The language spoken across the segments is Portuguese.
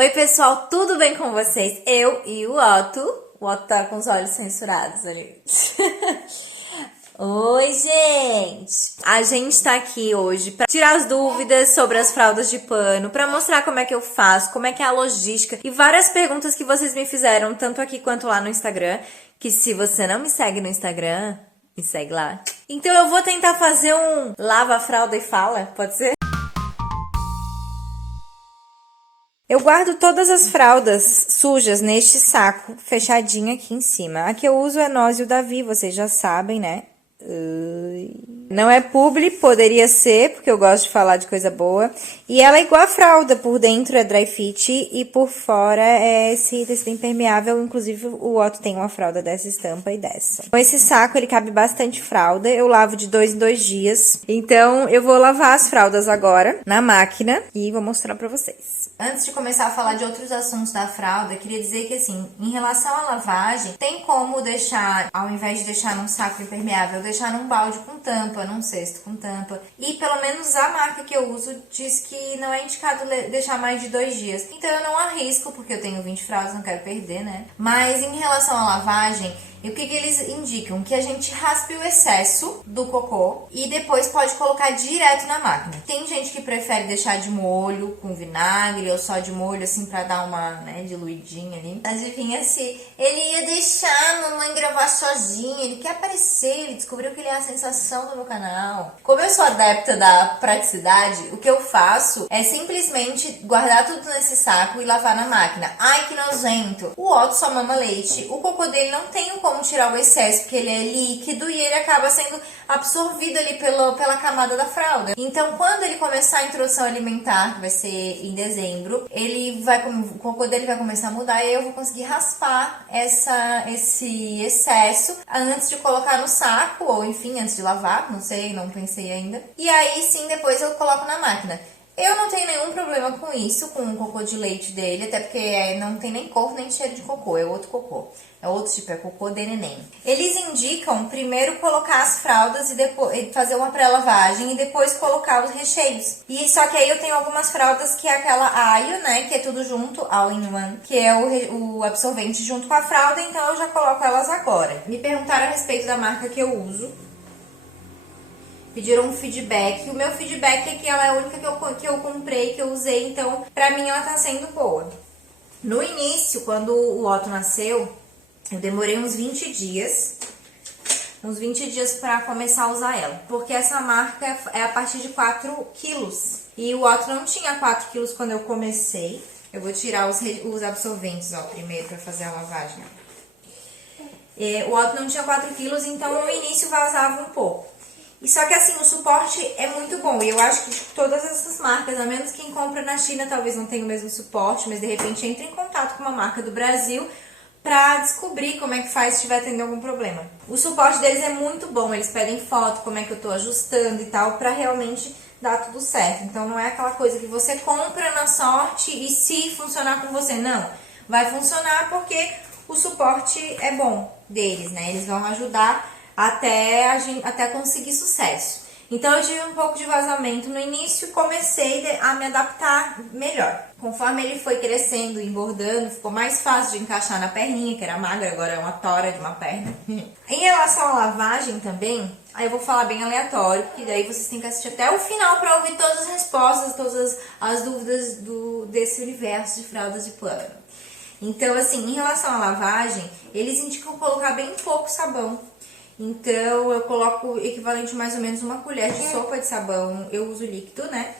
Oi pessoal, tudo bem com vocês? Eu e o Otto. O Otto tá com os olhos censurados ali. Oi, gente! A gente tá aqui hoje pra tirar as dúvidas sobre as fraldas de pano, pra mostrar como é que eu faço, como é que é a logística e várias perguntas que vocês me fizeram, tanto aqui quanto lá no Instagram, que se você não me segue no Instagram, me segue lá. Então eu vou tentar fazer um lava a fralda e fala, pode ser? Eu guardo todas as fraldas sujas neste saco, fechadinho aqui em cima. A que eu uso é Nós e o Davi, vocês já sabem, né? Não é publi, poderia ser, porque eu gosto de falar de coisa boa. E ela é igual a fralda, por dentro é dry fit e por fora é esse tecido impermeável. Inclusive, o Otto tem uma fralda dessa estampa e dessa. Com esse saco, ele cabe bastante fralda. Eu lavo de 2 em 2 dias. Então, eu vou lavar as fraldas agora na máquina e vou mostrar pra vocês. Antes de começar a falar de outros assuntos da fralda, eu queria dizer que, assim, em relação à lavagem, tem como deixar, ao invés de deixar num saco impermeável, deixar num balde com tampa, num cesto com tampa. E pelo menos a marca que eu uso diz que não é indicado deixar mais de 2 dias. Então eu não arrisco, porque eu tenho 20 fraldas, não quero perder, né? Mas em relação à lavagem, e o que eles indicam? Que a gente raspe o excesso do cocô e depois pode colocar direto na máquina. Tem gente que prefere deixar de molho com vinagre ou só de molho, assim, pra dar uma, né, diluidinha ali. Adivinha se ele ia deixar a mamãe gravar sozinha, ele quer aparecer, ele descobriu que ele é a sensação do meu canal. Como eu sou adepta da praticidade, o que eu faço é simplesmente guardar tudo nesse saco e lavar na máquina. Ai, que nojento! O Otto só mama leite, o cocô dele não tem como tirar o excesso, porque ele é líquido e ele acaba sendo absorvido ali pela camada da fralda. Então, quando ele começar a introdução alimentar, que vai ser em dezembro, o cocô dele vai começar a mudar e eu vou conseguir raspar esse excesso antes de colocar no saco, ou enfim, antes de lavar, não sei, não pensei ainda. E aí sim, depois eu coloco na máquina. Eu não tenho nenhum problema com isso, com o cocô de leite dele, até porque não tem nem cor nem cheiro de cocô, é outro cocô. É outro tipo, é cocô de neném. Eles indicam primeiro colocar as fraldas e depois fazer uma pré-lavagem e depois colocar os recheios. E só que aí eu tenho algumas fraldas que é aquela Aio, né, que é tudo junto, all in one, que é o absorvente junto com a fralda, então eu já coloco elas agora. Me perguntaram a respeito da marca que eu uso. Pediram um feedback. O meu feedback é que ela é a única que eu comprei, que eu usei, então pra mim ela tá sendo boa. No início, quando o Otto nasceu, eu demorei uns 20 dias pra começar a usar ela. Porque essa marca é a partir de 4 quilos. E o Otto não tinha 4 quilos quando eu comecei. Eu vou tirar os absorventes, ó, primeiro pra fazer a lavagem. O Otto não tinha 4 quilos, então no início vazava um pouco. E só que assim, o suporte é muito bom. E eu acho que todas essas marcas, a menos quem compra na China, talvez não tenha o mesmo suporte, mas de repente entre em contato com uma marca do Brasil pra descobrir como é que faz se estiver tendo algum problema. O suporte deles é muito bom, eles pedem foto, como é que eu tô ajustando e tal, pra realmente dar tudo certo. Então não é aquela coisa que você compra na sorte e se funcionar com você, não. Vai funcionar porque o suporte é bom deles, né? Eles vão ajudar até conseguir sucesso. Então eu tive um pouco de vazamento no início e comecei a me adaptar melhor. Conforme ele foi crescendo, engordando, ficou mais fácil de encaixar na perninha, que era magra, agora é uma tora de uma perna. Em relação à lavagem também, aí eu vou falar bem aleatório, porque daí vocês têm que assistir até o final para ouvir todas as respostas, todas as dúvidas desse universo de fraldas de pano. Então, assim, em relação à lavagem, eles indicam colocar bem pouco sabão. Então, eu coloco equivalente mais ou menos uma colher de sopa de sabão. Eu uso líquido, né?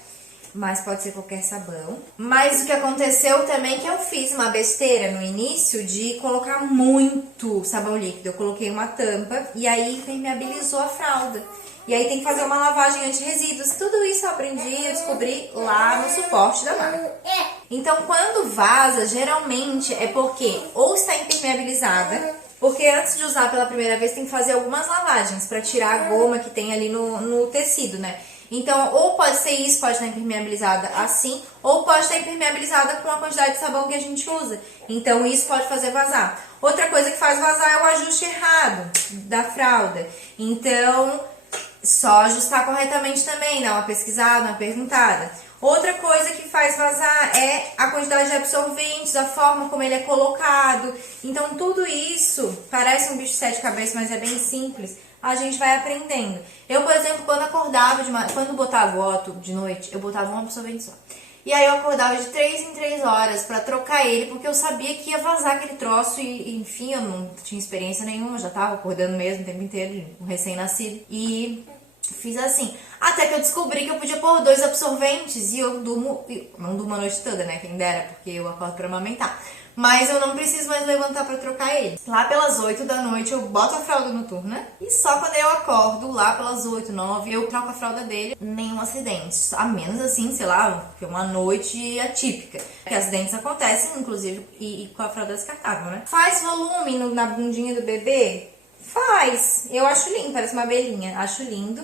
Mas pode ser qualquer sabão. Mas o que aconteceu também é que eu fiz uma besteira no início de colocar muito sabão líquido. Eu coloquei uma tampa e aí impermeabilizou a fralda. E aí tem que fazer uma lavagem anti-resíduos. Tudo isso eu aprendi, eu descobri lá no suporte da marca. Então, quando vaza, geralmente é porque ou está impermeabilizada, porque antes de usar pela primeira vez tem que fazer algumas lavagens para tirar a goma que tem ali no tecido, né? Então, ou pode ser isso, pode estar impermeabilizada assim, ou pode estar impermeabilizada com a quantidade de sabão que a gente usa. Então, isso pode fazer vazar. Outra coisa que faz vazar é o ajuste errado da fralda. Então, só ajustar corretamente também, dar uma pesquisada, uma perguntada. Outra coisa que faz vazar é a quantidade de absorventes, a forma como ele é colocado. Então, tudo isso parece um bicho de 7 cabeças, mas é bem simples. A gente vai aprendendo. Eu, por exemplo, quando acordava, quando botava o Otto de noite, eu botava um absorvente só. E aí eu acordava de 3 em 3 horas pra trocar ele, porque eu sabia que ia vazar aquele troço e enfim, eu não tinha experiência nenhuma, já tava acordando mesmo o tempo inteiro, um recém-nascido. E fiz assim. Até que eu descobri que eu podia pôr 2 absorventes e eu durmo, não durmo a noite toda, né, quem dera, porque eu acordo pra amamentar. Mas eu não preciso mais levantar pra trocar ele. Lá pelas 8 da noite eu boto a fralda noturna. E só quando eu acordo, lá pelas 8, 9, eu troco a fralda dele. Nenhum acidente. A menos assim, sei lá, que uma noite atípica. Que acidentes acontecem, inclusive, e com a fralda descartável, né? Faz volume na bundinha do bebê? Faz. Eu acho lindo, parece uma abelhinha. Acho lindo.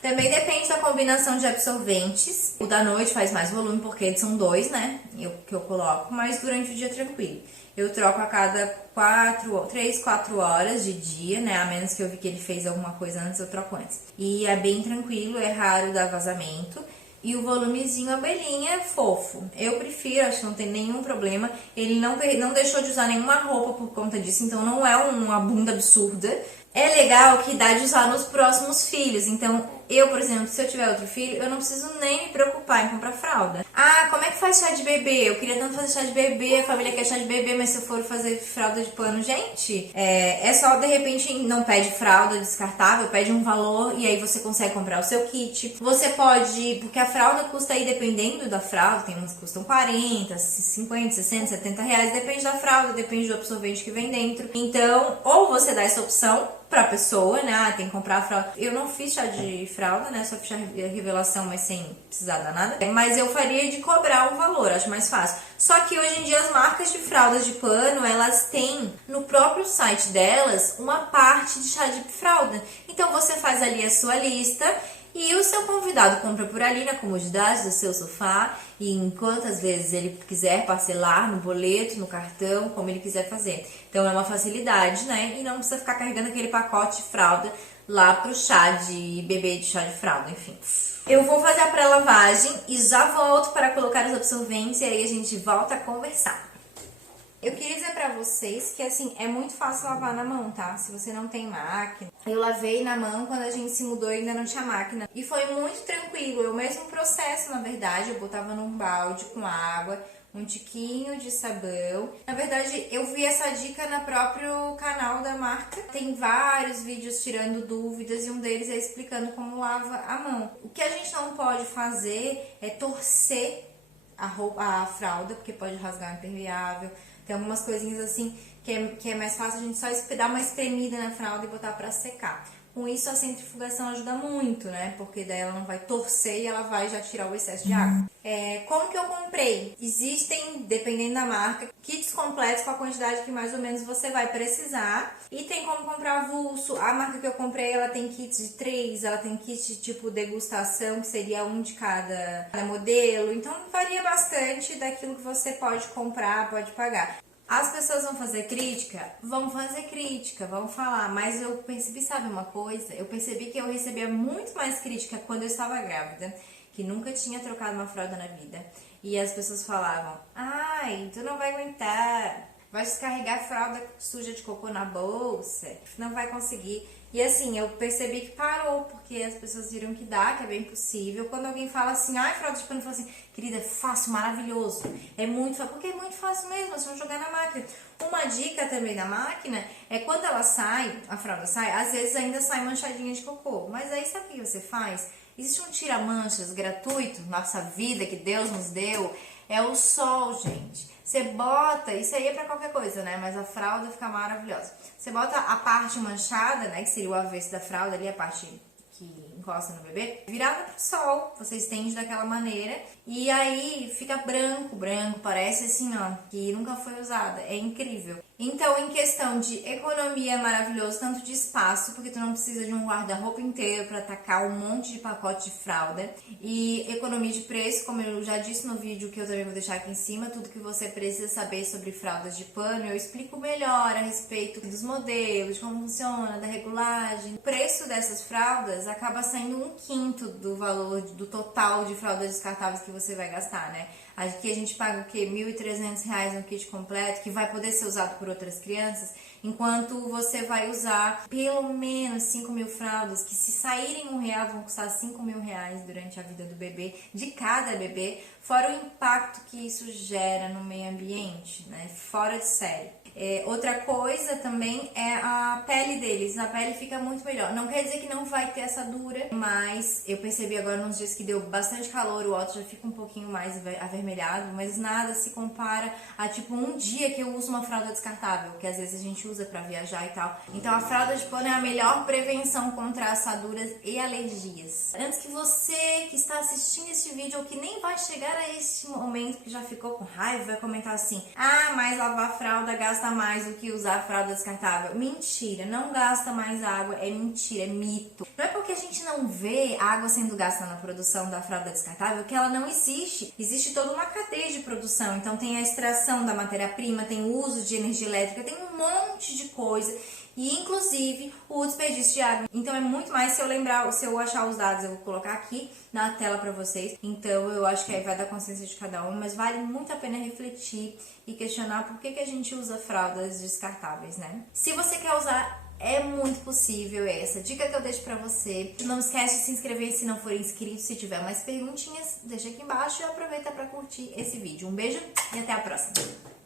Também depende da combinação de absorventes. O da noite faz mais volume porque eles são 2, né? Que eu coloco, mas durante o dia tranquilo. Eu troco a cada 3, 4 horas de dia, né? A menos que eu vi que ele fez alguma coisa antes, eu troco antes. E é bem tranquilo, é raro dar vazamento. E o volumezinho abelhinha é fofo. Eu prefiro, acho que não tem nenhum problema. Ele não deixou de usar nenhuma roupa por conta disso, então não é uma bunda absurda. É legal que dá de usar nos próximos filhos. Então, eu, por exemplo, se eu tiver outro filho, eu não preciso nem me preocupar em comprar fralda. Ah, como é que faz chá de bebê? Eu queria tanto fazer chá de bebê, a família quer chá de bebê, mas se eu for fazer fralda de pano, gente, é só, de repente, não pede fralda descartável, pede um valor e aí você consegue comprar o seu kit. Você pode, porque a fralda custa aí, dependendo da fralda, tem umas que custam 40, 50, 60, 70 reais, depende da fralda, depende do absorvente que vem dentro. Então, ou você dá essa opção pra pessoa, né? Ah, tem que comprar a fralda. Eu não fiz chá de fralda, né? Só fiz chá de revelação, mas sem precisar dar nada. Mas eu faria de cobrar o valor, acho mais fácil. Só que hoje em dia as marcas de fraldas de pano, elas têm no próprio site delas uma parte de chá de fralda. Então você faz ali a sua lista e o seu convidado compra por ali na comodidade do seu sofá e em quantas vezes ele quiser parcelar no boleto, no cartão, como ele quiser fazer. Então é uma facilidade, né? E não precisa ficar carregando aquele pacote de fralda lá pro chá de bebê, de chá de fralda, enfim. Eu vou fazer a pré-lavagem e já volto para colocar os absorventes e aí a gente volta a conversar. Eu queria dizer pra vocês que, assim, é muito fácil lavar na mão, tá? Se você não tem máquina. Eu lavei na mão quando a gente se mudou e ainda não tinha máquina. E foi muito tranquilo, é o mesmo processo, na verdade. Eu botava num balde com água, um tiquinho de sabão. Na verdade, eu vi essa dica no próprio canal da marca. Tem vários vídeos tirando dúvidas e um deles é explicando como lava a mão. O que a gente não pode fazer é torcer a fralda, porque pode rasgar o impermeável. Tem algumas coisinhas assim que é mais fácil a gente só dar uma espremida na fralda e botar pra secar. Com isso a centrifugação ajuda muito, né? Porque daí ela não vai torcer e ela vai já tirar o excesso de água. Como que eu comprei? Existem, dependendo da marca, kits completos com a quantidade que mais ou menos você vai precisar. E tem como comprar avulso. A marca que eu comprei, ela tem kits de 3, ela tem kit tipo degustação, que seria um de cada modelo. Então varia bastante daquilo que você pode comprar, pode pagar. As pessoas vão fazer crítica? Vão fazer crítica, vão falar, mas eu percebi, sabe uma coisa? Eu percebi que eu recebia muito mais crítica quando eu estava grávida, que nunca tinha trocado uma fralda na vida. E as pessoas falavam, ai, tu não vai aguentar, vai descarregar fralda suja de cocô na bolsa, não vai conseguir. E assim, eu percebi que parou, porque as pessoas viram que dá, que é bem possível. Quando alguém fala assim, ai, fralda de pano, eu falo assim, querida, é fácil, maravilhoso. É muito fácil, porque é muito fácil mesmo, é só jogar na máquina. Uma dica também da máquina é quando ela sai, a fralda sai, às vezes ainda sai manchadinha de cocô. Mas aí sabe o que você faz? Existe um tira-manchas gratuito, nossa vida que Deus nos deu, é o sol, gente. Você bota, isso aí é pra qualquer coisa, né? Mas a fralda fica maravilhosa. Você bota a parte manchada, né? Que seria o avesso da fralda ali, a parte que encosta no bebê, virada pro sol. Você estende daquela maneira E aí fica branco, parece assim, ó, que nunca foi usada. É incrível. Então, em questão de economia, é maravilhoso, tanto de espaço, porque tu não precisa de um guarda-roupa inteiro para tacar um monte de pacote de fralda. E economia de preço, como eu já disse no vídeo, que eu também vou deixar aqui em cima, tudo que você precisa saber sobre fraldas de pano, eu explico melhor a respeito dos modelos, de como funciona, da regulagem. O preço dessas fraldas acaba saindo 1/5 do valor do total de fraldas descartáveis que você vai gastar, né? Aqui a gente paga o quê? R$ 1.300 no kit completo, que vai poder ser usado por outras crianças, enquanto você vai usar pelo menos 5.000 fraldas, que se saírem R$1 vão custar R$5.000 durante a vida do bebê, de cada bebê, fora o impacto que isso gera no meio ambiente, né? Fora de série. Outra coisa também é a pele deles. A pele fica muito melhor. Não quer dizer que não vai ter assadura, mas eu percebi agora nos dias que deu bastante calor, o Otto já fica um pouquinho mais avermelhado, mas nada se compara a tipo um dia que eu uso uma fralda descartável, que às vezes a gente usa pra viajar e tal. Então a fralda de pano é a melhor prevenção contra assaduras e alergias. Antes que você que está assistindo este vídeo ou que nem vai chegar a este momento, que já ficou com raiva, vai comentar assim: ah, mas lavar fralda gasta mais do que usar fralda descartável. Mentira, não gasta mais água, é mentira, é mito. Não é porque a gente não vê água sendo gasta na produção da fralda descartável que ela não existe. Existe toda uma cadeia de produção, então tem a extração da matéria-prima, tem o uso de energia elétrica, tem um monte de coisa. E inclusive o desperdício de água. Então é muito mais, se eu achar os dados, eu vou colocar aqui na tela para vocês. Então eu acho que aí vai dar consciência de cada um, mas vale muito a pena refletir e questionar por que a gente usa fraldas descartáveis, né? Se você quer usar, é muito possível, essa dica que eu deixo pra você. Não esquece de se inscrever se não for inscrito. Se tiver mais perguntinhas, deixa aqui embaixo e aproveita pra curtir esse vídeo. Um beijo e até a próxima!